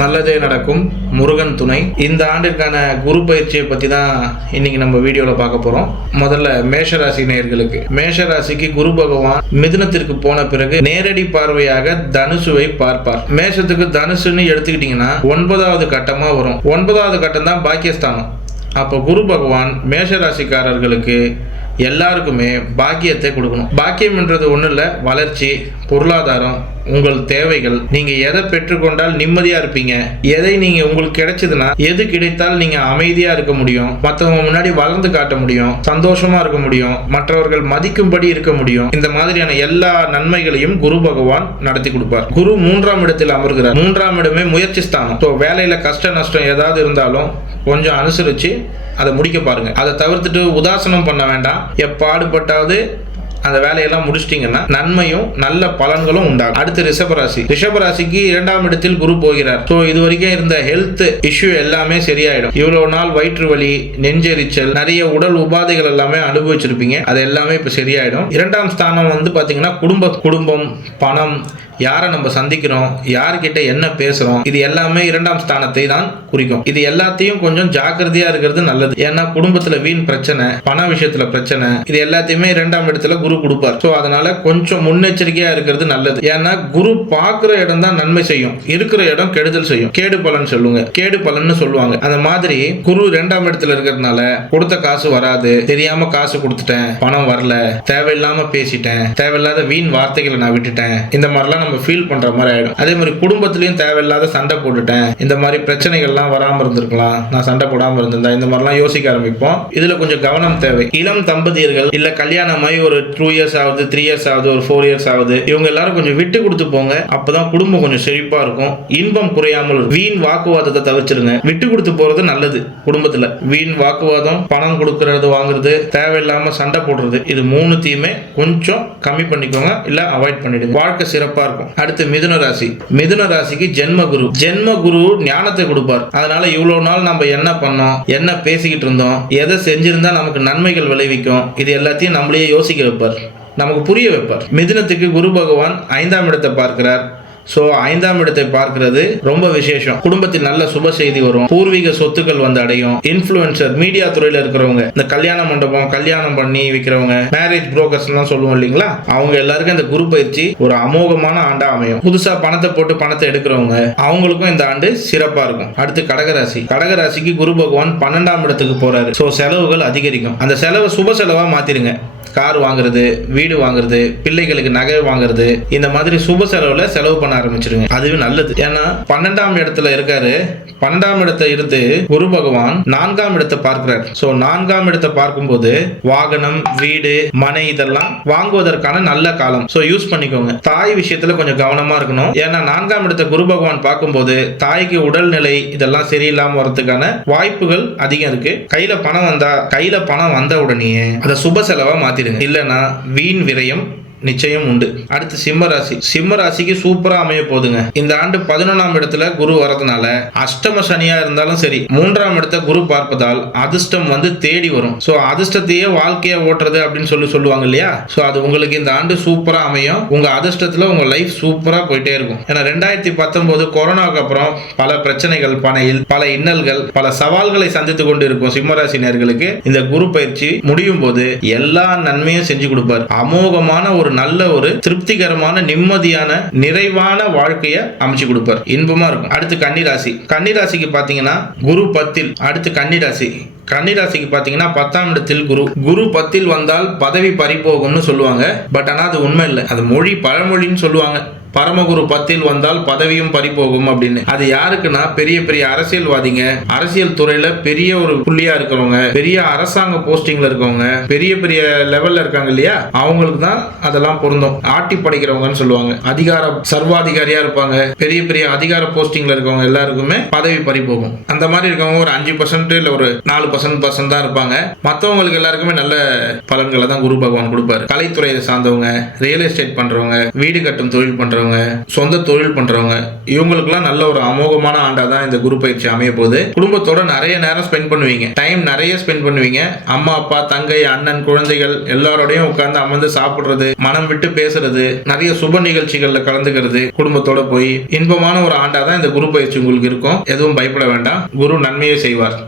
நல்லதே நடக்கும், முருகன் துணை. இந்த ஆண்டிற்கான குரு பயிற்சியை பற்றி தான் இன்னைக்கு நம்ம வீடியோவில் பார்க்க போகிறோம். முதல்ல மேஷராசி நேயர்களுக்கு, மேஷராசிக்கு குரு பகவான் மிதுனத்திற்கு போன பிறகு நேரடி பார்வையாக தனுசுவை பார்ப்பார். மேஷத்துக்கு தனுசுன்னு எடுத்துக்கிட்டிங்கன்னா 9வது கட்டமாக வரும். 9வது கட்டம் தான் பாக்கியஸ்தானம். அப்போ குரு பகவான் மேஷராசிக்காரர்களுக்கு எல்லாருக்குமே பாக்கியத்தை கொடுக்கணும். பாக்கியம்ன்றது ஒன்றும் இல்லை, வளர்ச்சி, பொருளாதாரம், உங்கள் தேவைகள். நீங்க எதை பெற்றுக்கொண்டால் நிம்மதியா இருப்பீங்க, எதை நீங்க உங்களுக்கு கிடைச்சதுன்னா எது கிடைத்தால் நீங்க அமைதியா இருக்க முடியும், மற்றவங்க முன்னாடி வளர்ந்து காட்ட முடியும், சந்தோஷமா இருக்க முடியும், மற்றவர்கள் மதிக்கும்படி இருக்க முடியும். இந்த மாதிரியான எல்லா நன்மைகளையும் குரு பகவான் நடத்தி கொடுப்பார். குரு 3ஆம் இடத்தில் அமர்கிறார். 3ஆம் இடமே முயற்சி ஸ்தானம். ஸோ வேலையில கஷ்ட நஷ்டம் ஏதாவது இருந்தாலும் கொஞ்சம் அனுசரிச்சு அதை முடிக்க பாருங்க. அதை தவிர்த்துட்டு உதாசனம் பண்ண வேண்டாம். எப்பாடுபட்டாவது அந்த வேலையெல்லாம் முடிச்சிட்டிங்கன்னா நன்மையும் நல்ல பலன்களும் உண்டாகும். அடுத்து ரிஷபராசி. ரிஷபராசிக்கு 2ஆம் இடத்தில் குரு போகிறார். ஸோ இது வரைக்கும் இருந்த ஹெல்த் இஷ்யூ எல்லாமே சரியாயிடும். இவ்வளவு நாள் வயிற்று வலி, நெஞ்செரிச்சல், நிறைய உடல் உபாதைகள் எல்லாமே அனுபவிச்சிருப்பீங்க. அது எல்லாமே இப்போ சரியாயிடும். 2ஆம் ஸ்தானம் வந்து பார்த்தீங்கன்னா குடும்பம், பணம், யாரை நம்ம சந்திக்கிறோம், யார்கிட்ட என்ன பேசுறோம், இது எல்லாமே 2ஆம் ஸ்தானத்தை தான் குறிக்கும். இது எல்லாத்தையும் கொஞ்சம் ஜாக்கிரதையா இருக்கிறது நல்லது. ஏன்னா குடும்பத்துல வீண் பிரச்சனை, பண விஷயத்துல பிரச்சனை, இது எல்லாத்தையுமே 2ஆம் இடத்துல குரு கொடுப்பார். ஸோ அதனால கொஞ்சம் முன்னெச்சரிக்கையா இருக்கிறது நல்லது. ஏன்னா குரு பார்க்குற இடம் தான் நன்மை செய்யும், இருக்கிற இடம் கெடுதல் செய்யும். கேடு பலன் சொல்லுங்க, கேடு பலன்னு சொல்லுவாங்க. அந்த மாதிரி குரு 2ஆம் இடத்துல இருக்கிறதுனால கொடுத்த காசு வராது, தெரியாம காசு கொடுத்துட்டேன், பணம் வரல, தேவையில்லாம பேசிட்டேன், தேவையில்லாத வீண் வார்த்தைகளை நான் விட்டுட்டேன், இந்த மாதிரிலாம் நம்ம ஃபீல் பண்ற மாதிரி ஆயிடும். அதே மாதிரி குடும்பத்திலையும் தேவையில்லாத சண்டை போட்டுட்டேன், இந்த மாதிரி பிரச்சனைகள்லாம் வராம இருந்திருக்கலாம், நான் சண்டை போடாம இருந்திருந்தா, இந்த மாதிரிலாம் யோசிக்க ஆரம்பிப்போம். இதுல கொஞ்சம் கவனம் தேவை. இளம் தம்பதியர்கள் இல்ல கல்யாணமாய் ஒரு 2 years ஆகுது, 3 years ஆகுது, ஒரு 4 years ஆகுது, இவங்க எல்லாரும் கொஞ்சம் விட்டு கொடுத்து போங்க. அப்பதான் குடும்பம் கொஞ்சம் செழிப்பா இருக்கும், இன்பம் குறையாமல் இருக்கும். வீண் வாக்குவாதத்தை தவிர்த்துருங்க. விட்டு கொடுத்து போறது நல்லது. குடும்பத்துல வீண் வாக்குவாதம், பணம் கொடுக்கறது, வாங்குறது, தேவையில்லாம சண்டை போடுறது, இது 3த்தையுமே கொஞ்சம் கம்மி பண்ணிக்கோங்க, இல்ல அவாய்ட் பண்ணிடுங்க. வாழ்க்கை சிறப்பா இருக்கும். அடுத்து மிதுன ராசி. மிதுன ராசிக்கு ஜென்ம குரு ஞானத்தை கொடுப்பார். அதனால இவ்வளவு நாள் நம்ம என்ன பண்ணோம், என்ன பேசிக்கிட்டு இருந்தோம், எதை செஞ்சிருந்தா நமக்கு நன்மைகள் விளைவிக்கும், இது எல்லாத்தையும் நம்மளையே யோசிக்க வைப்பார், நமக்கு புரிய வைப்பார். மிதுனத்துக்கு குரு பகவான் 5ஆம் இடத்தை பார்க்கிறார். ஸோ 5ஆம் இடத்தை பார்க்கிறது ரொம்ப விசேஷம். குடும்பத்தில் நல்ல சுப செய்தி வரும், பூர்வீக சொத்துக்கள் வந்து அடையும். இன்ஃப்ளூயன்சர், மீடியா துறையில இருக்கிறவங்க, இந்த கல்யாண மண்டபம், கல்யாணம் பண்ணி விற்கிறவங்க, மேரேஜ் புரோக்கர்ஸ் எல்லாம் சொல்லுவோம் இல்லைங்களா, அவங்க எல்லாருக்கும் இந்த குரு பயிற்சி ஒரு அமோகமான ஆண்டா அமையும். புதுசா பணத்தை போட்டு பணத்தை எடுக்கிறவங்க அவங்களுக்கும் இந்த ஆண்டு சிறப்பா இருக்கும். அடுத்து கடகராசி. கடகராசிக்கு குரு பகவான் 12ஆம் இடத்துக்கு போறாரு. ஸோ செலவுகள் அதிகரிக்கும். அந்த செலவை சுப செலவா மாத்திருங்க. கார் வாங்குறது, வீடு வாங்குறது, பிள்ளைகளுக்கு நகை வாங்குறது, இந்த மாதிரி சுப செலவுல செலவு பண்ண ஆரம்பிச்சிருங்க. அதுவே நல்லது. ஏன்னா 12ஆம் இடத்துல இருக்காரு. 12ஆம் இடத்தை இருந்து குரு பகவான் 4ஆம் இடத்தை பார்க்கிறார். சோ 4ஆம் இடத்தை பார்க்கும்போது வாகனம், வீடு, மனை இதெல்லாம் வாங்குவதற்கான நல்ல காலம். சோ யூஸ் பண்ணிக்கோங்க. தாய் விஷயத்துல கொஞ்சம் கவனமா இருக்கணும். ஏன்னா 4ஆம் இடத்தை குரு பகவான் பார்க்கும்போது தாய்க்கு உடல்நிலை இதெல்லாம் சரியில்லாம வரதுக்கான வாய்ப்புகள் அதிகம் இருக்கு. கையில பணம் வந்த உடனே அதை சுப செலவா மாத்திடுங்க. இல்லைன்னா வீண் விரயம் நிச்சயம் உண்டு. அடுத்து சிம்மராசி. சிம்மராசிக்கு சூப்பரா அமைய போதுங்க. இந்த ஆண்டு 11ஆம் இடத்துல குரு வரதுனால அஷ்டம சனியா இருந்தாலும் சரி, 3ஆம் இடத்தை குரு பார்ப்பதால் அதிர்ஷ்டம் வந்து தேடி வரும். சோ அதிர்ஷ்டத்தையே வாழ்க்கைய ஓட்டுறது அப்படின்னு சொல்லுவாங்க இல்லையா. சோ அது உங்களுக்கு இந்த ஆண்டு சூப்பரா அமையும். உங்க அதிர்ஷ்டத்துல உங்க லைஃப் சூப்பரா போயிட்டே இருக்கும். ஏன்னா 2019 கொரோனாவுக்கு அப்புறம் பல பிரச்சனைகள், பல இன்னல்கள், பல சவால்களை சந்தித்து கொண்டு இருக்கும் சிம்மராசினர்களுக்கு இந்த குரு பயிற்சி முடியும் போது எல்லா நன்மையும் செஞ்சு கொடுப்பார். அமோகமான ஒரு நல்ல ஒரு திருப்திகரமான, நிம்மதியான, நிறைவான வாழ்க்கையை அமைச்சு கொடுப்பார். இன்பமா இருக்கும். அடுத்து கன்னிராசி. கன்னிராசிக்கு பாத்தீங்கன்னா குரு 10. அடுத்து கன்னிராசிக்கு பாத்தீங்கன்னா 10ஆம் இடத்தில் குரு 10 வந்தால் பதவி பறிபோகும்னு சொல்லுவாங்க. பட் ஆனா அது உண்மை இல்லை. அது பழமொழின்னு சொல்லுவாங்க. பரமகுரு 10 வந்தால் பதவியும் பறிபோகும் அப்படின்னு. அது யாருக்குன்னா பெரிய பெரிய அரசியல்வாதிங்க, அரசியல் துறையில பெரிய ஒரு புள்ளியா இருக்கிறவங்க, பெரிய அரசாங்க போஸ்டிங்ல இருக்கவங்க, பெரிய பெரிய லெவல்ல இருக்காங்க இல்லையா, அவங்களுக்கு தான் அதெல்லாம் பொருந்தும். ஆட்டி படைக்கிறவங்கன்னு சொல்லுவாங்க. சர்வாதிகாரியா இருப்பாங்க, பெரிய பெரிய அதிகார போஸ்டிங்ல இருக்கவங்க எல்லாருக்குமே பதவி பறிபோகும். அந்த மாதிரி இருக்கவங்க ஒரு 5% இல்ல ஒரு 4% தான் இருப்பாங்க. மற்றவங்களுக்கு எல்லாருக்குமே நல்ல பலன்களை தான் குரு பகவான் கொடுப்பாரு. கலைத்துறையை சார்ந்தவங்க, ரியல் எஸ்டேட் பண்றவங்க, வீடு கட்டும் தொழில் பண்றவங்க, செய்றவங்க, சொந்த தொழில் பண்றவங்க, இவங்களுக்குலாம் நல்ல ஒரு அமோகமான ஆண்டா தான் இந்த குரு பயிற்சி அமைய போகுது. குடும்பத்தோட நிறைய நேரம் ஸ்பெண்ட் பண்ணுவீங்க, டைம் நிறைய ஸ்பெண்ட் பண்ணுவீங்க. அம்மா அப்பா தங்கை அண்ணன் குழந்தைகள் எல்லாரோடையும் உட்கார்ந்து அமர்ந்து சாப்பிடுறது, மனம் விட்டு பேசுறது, நிறைய சுப நிகழ்ச்சிகள்ல கலந்துக்கிறது, குடும்பத்தோட போய் இன்பமான ஒரு ஆண்டா தான் இந்த குரு பயிற்சி உங்களுக்கு இருக்கும். எதுவும் பயப்பட வேண்டாம், குரு நன்மையை செய்வார்.